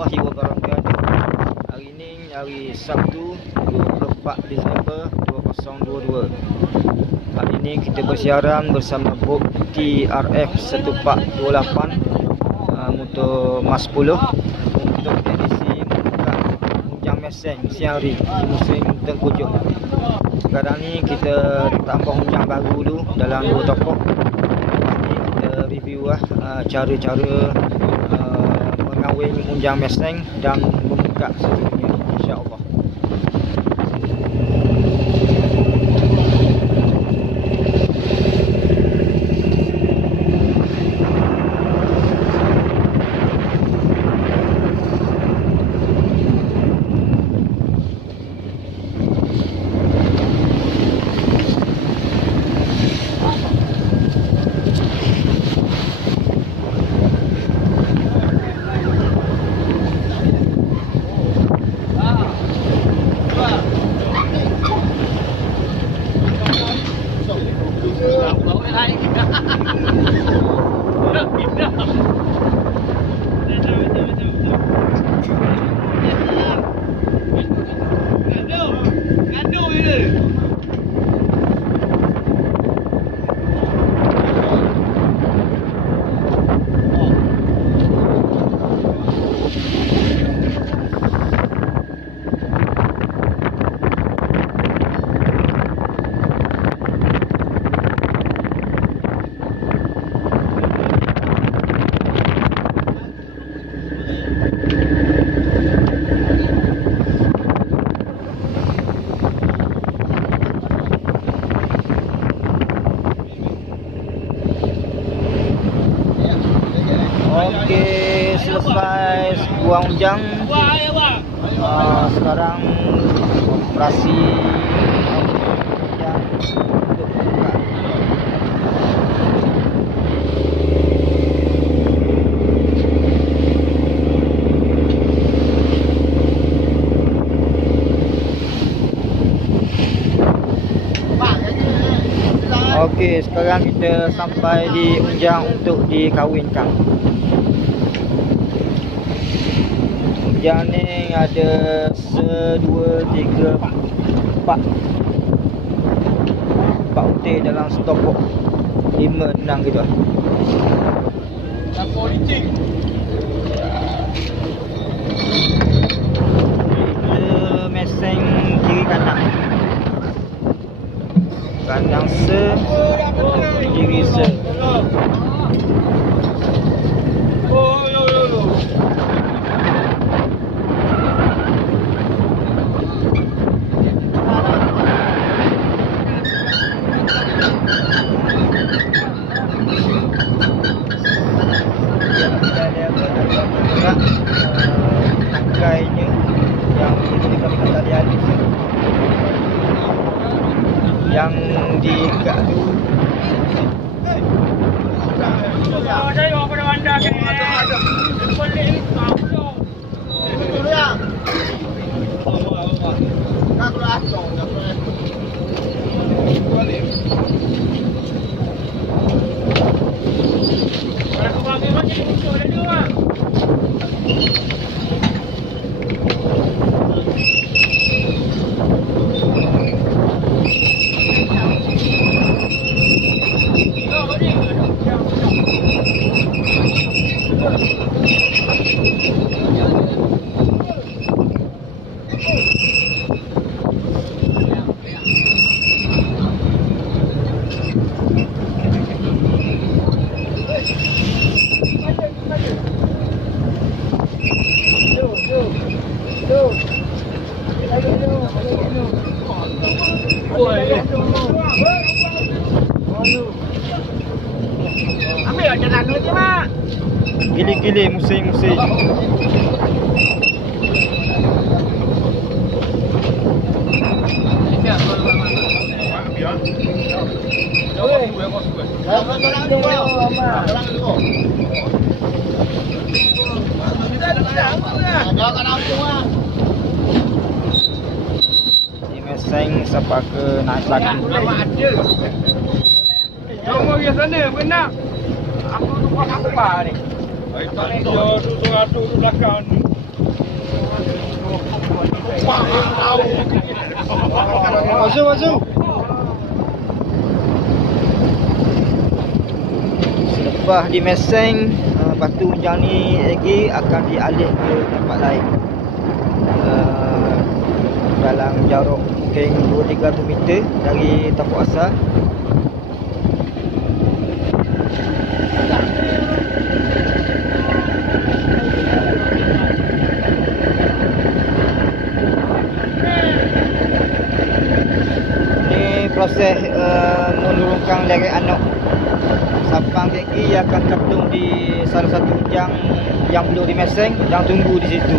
warahmatullahi wabarakatuh. Hari ini hari Sabtu 24 Disember 2022. Hari ini kita bersiaran bersama boat TRF 1428 motor Mas 10 untuk edisi membuka Unjang Meseng siang hari di musim tengkujuh. Sekarang ni kita tambah unjang baru dulu dalam 2 tokok. Ini kita review cara-cara mengawin unjang meseng dan membuka seterusnya, insya-Allah. Okey, selesai buang unjang. Sekarang operasi unjang untuk buka. Okey, sekarang kita sampai di unjang untuk dikawinkan. Unjang ni ada 1, 2, 3, 4 untir dalam setokok 5, 6 gitu. Campur licin. Kita meseng kiri kanan. Kanan se, kiri se. Tangkainya yang kita tadi habis, yang diikat tu Saya bawa pada bandar ke. Boleh ni tak boleh. Betul ya. Nak keluar asong, nak keluar. Boleh. Kalau bagi macam ni boleh juga. Ambil jalan dulu je, Mak. gili-gili musing-musing. Meseng sampai ke naik lagi. Jom pergi sana, benar. Aku tu buat apa ni? Tak jauh tu belakang ni. Masuk. Selepas di Meseng, batu unjang ni lagi akan dialih ke tempat lain. Dalam jarak mungkin 200-300 meter dari tempat asal. Ini proses menurunkan lereng anak Sapang kaki yang akan tertung di salah satu unjang yang belum dimeseng, yang tunggu di situ.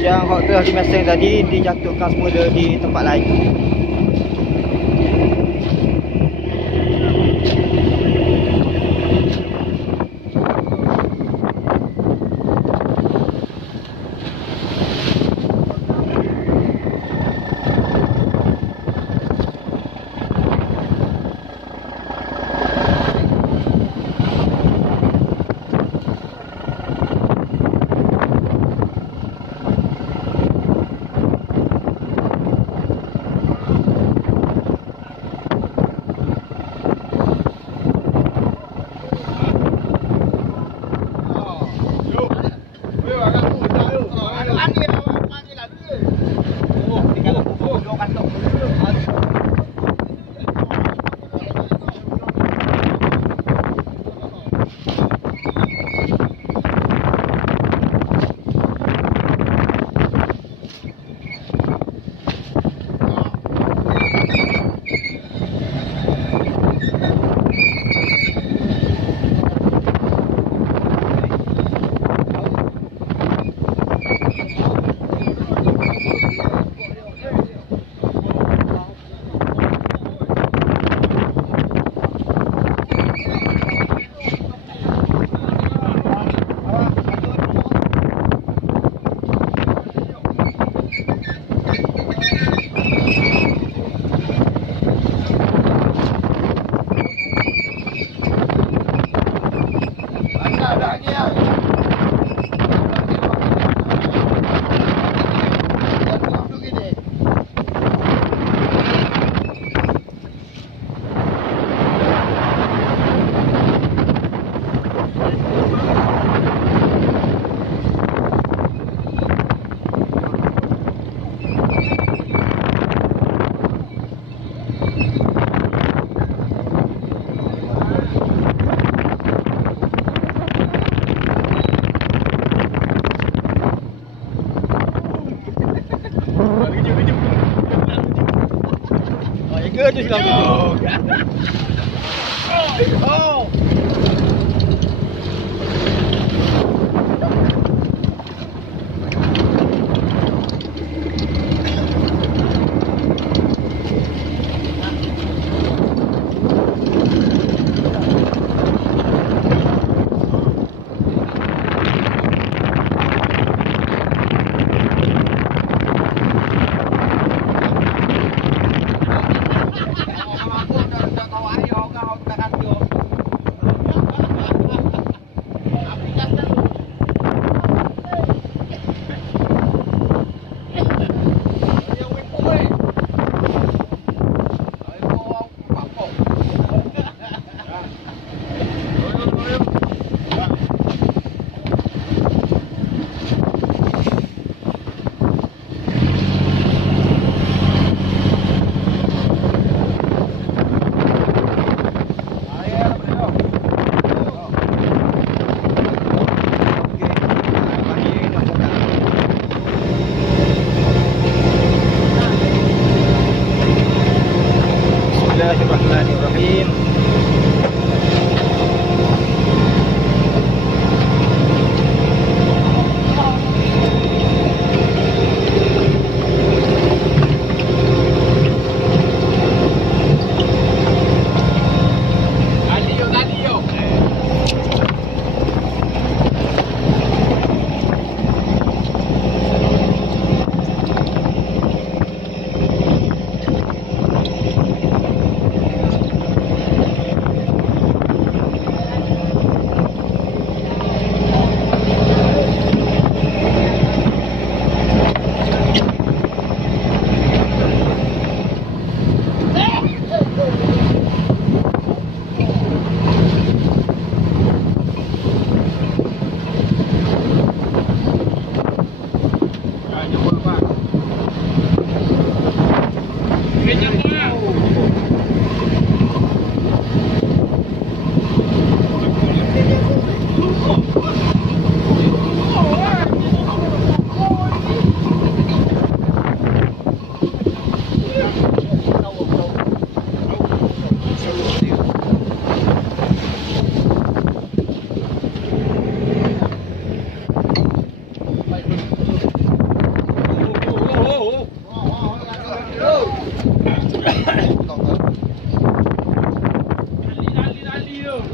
Yang hot telah dimeseng tadi dijatuhkan semula di tempat lain. Jaga je sebelah tu. Oh.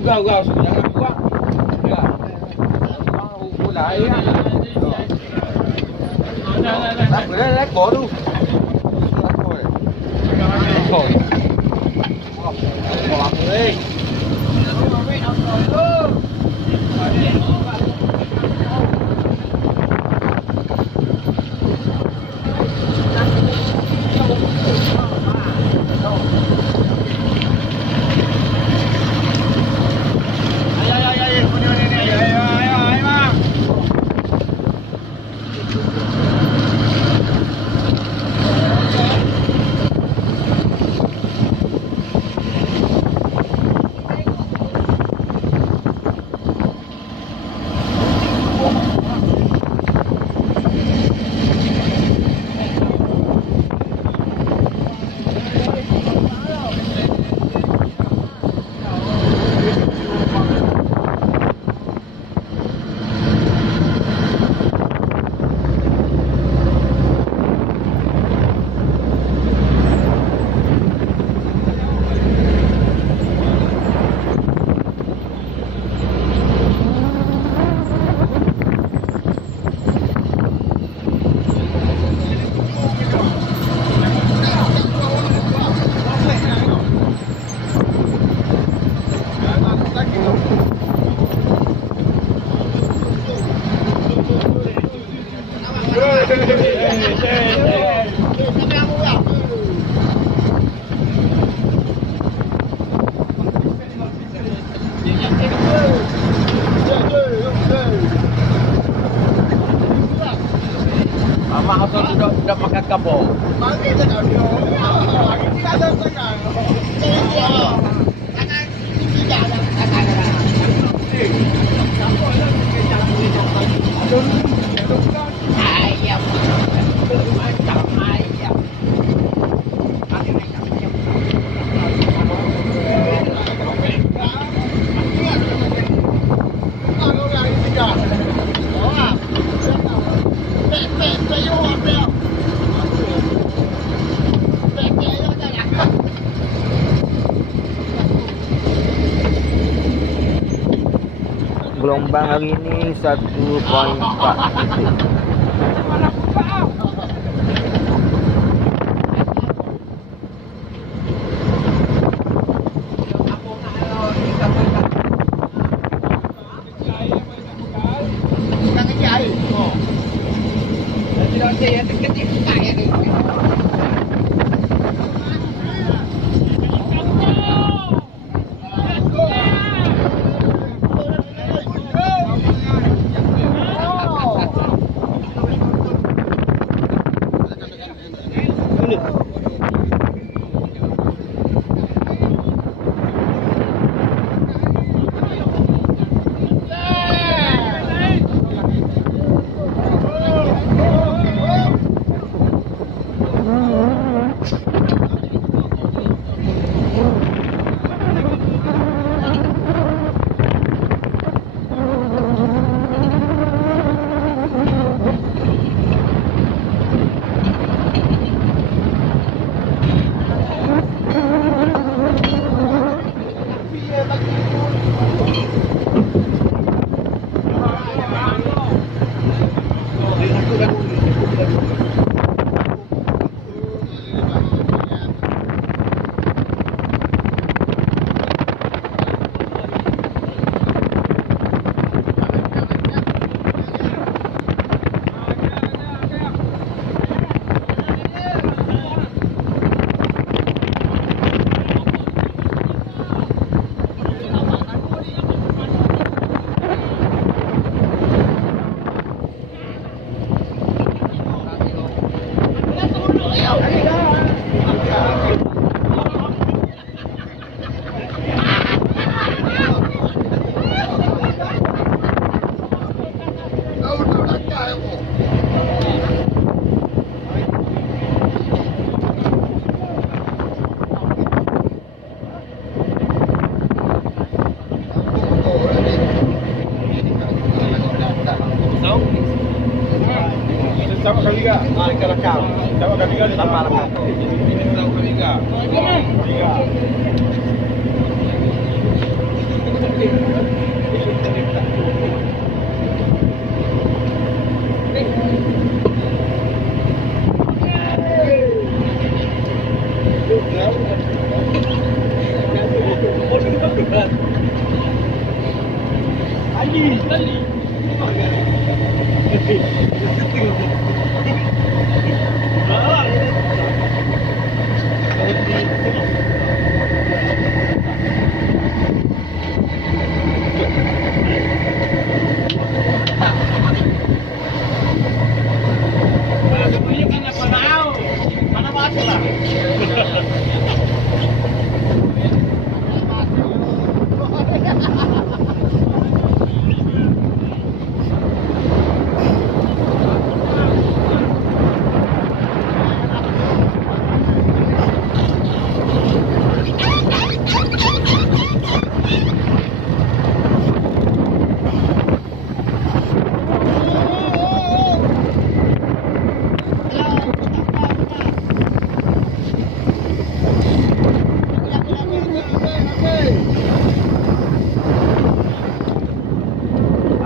Gurau-gurau sudah jangan buat. Ya. Pula ya. Dah boleh lekor tu. Lekor. Lekor apa ni? Abang asal dah makan kabur. Mari kita dah. Ini ada sangat. Ayam. Gelombang hari ini 1.4 meter. Sama kali enggak? Ah, kita rekam. Sama kali enggak? Sama rekam. Sama kali enggak? 3.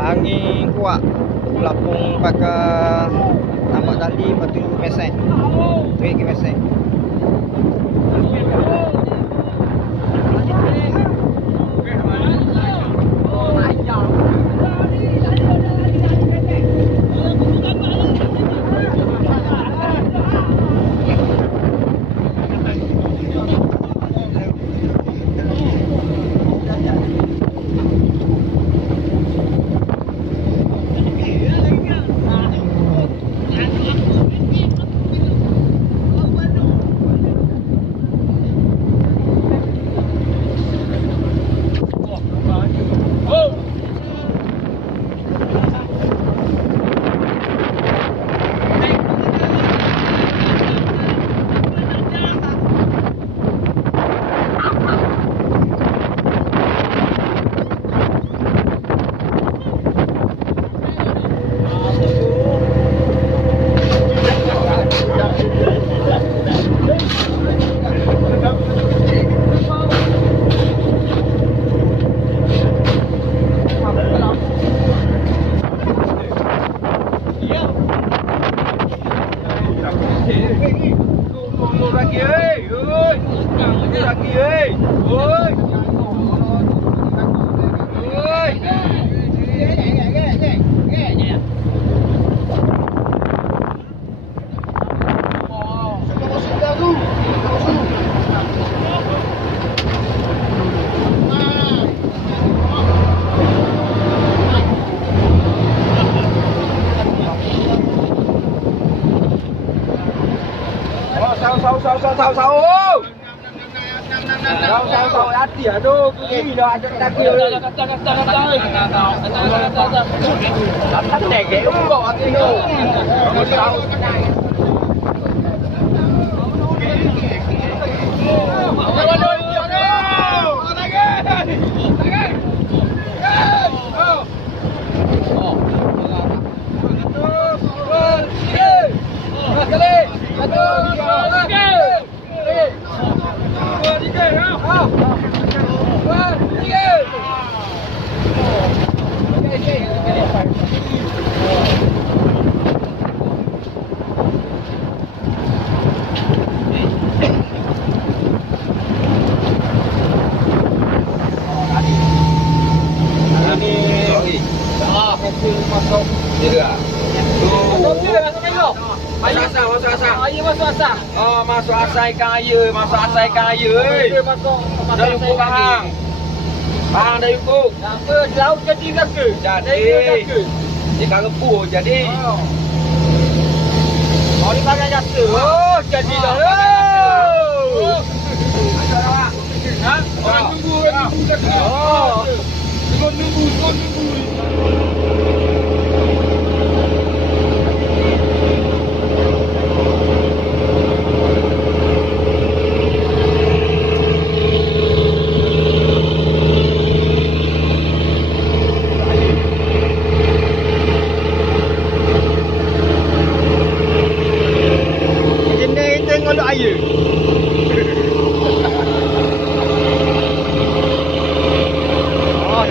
Angin kuat. Lapung pakai tambak tali batu mesek. Trik ke mesek. Sao hati aduh ini dah ada kaki oi. Kata nek kok hati tu. Masuk asal ikan air, masuk asal ikan air. Dah yukuk bahang. Bahang dah yukuk. Apa laut jadi ke? Jadi. Ikan lembu jadi. Mau dipakai jasa. Oh, jadi dah. Ha? Orang tunggu kaki. Oh. Tunggu. Air. Oh,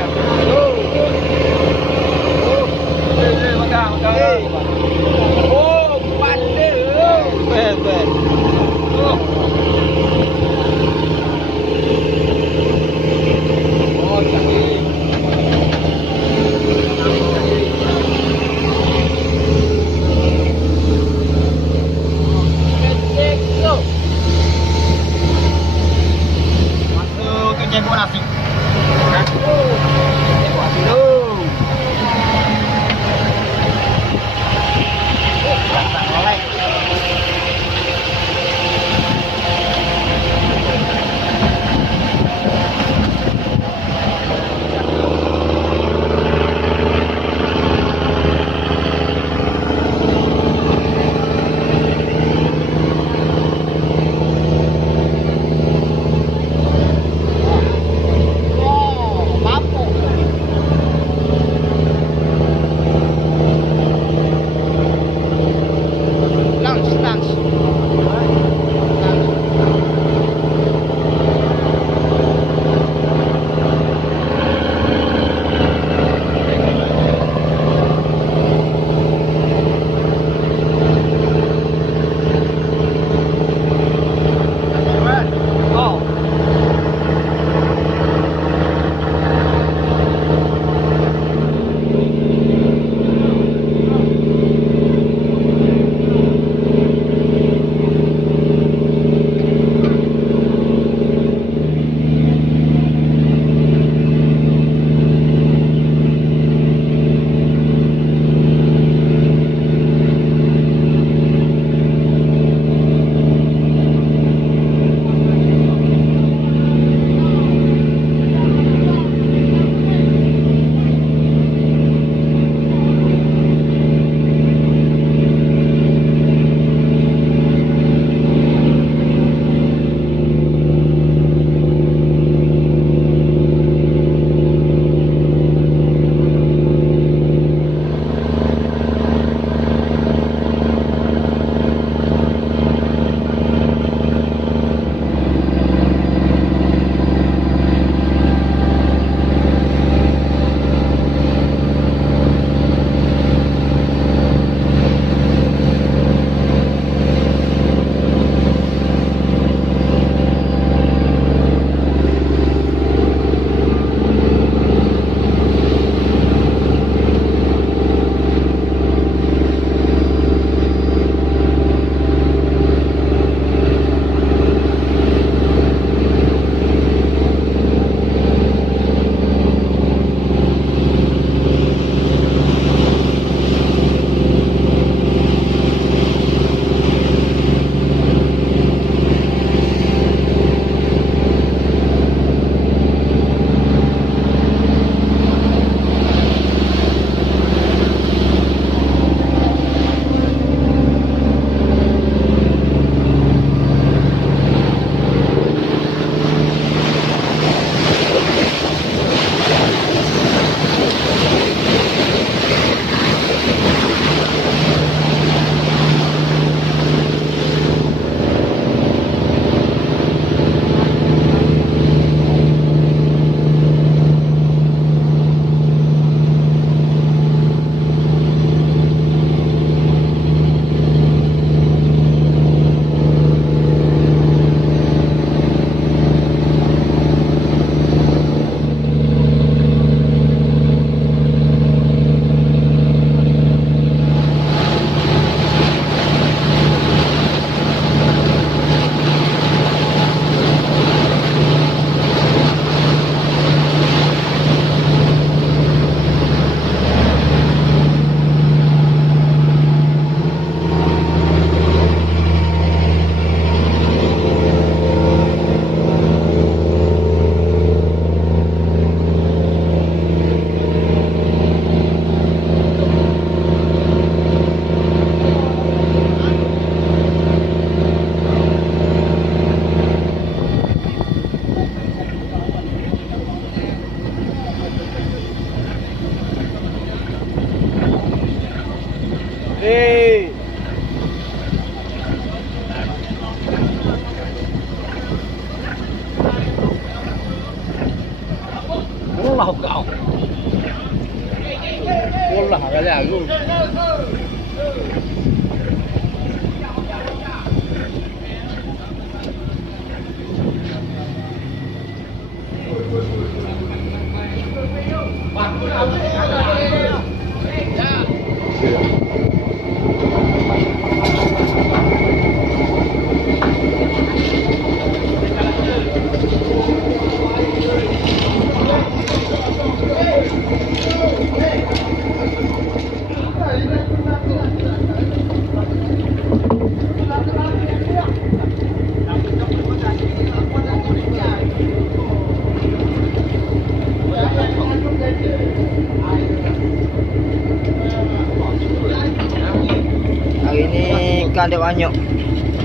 Ni ikan dia banyak.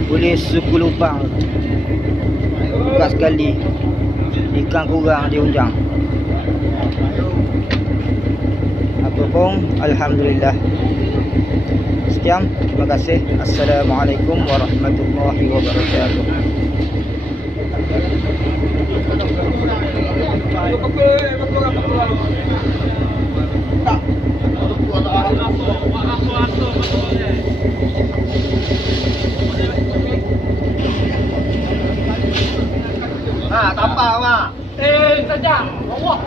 Boleh suku lubang. Buka sekali. Ikan kurang di Unjang. Apa pun, alhamdulillah. Sekian, terima kasih. Assalamualaikum warahmatullahi wabarakatuh. Tapau mak. Saja. Allah.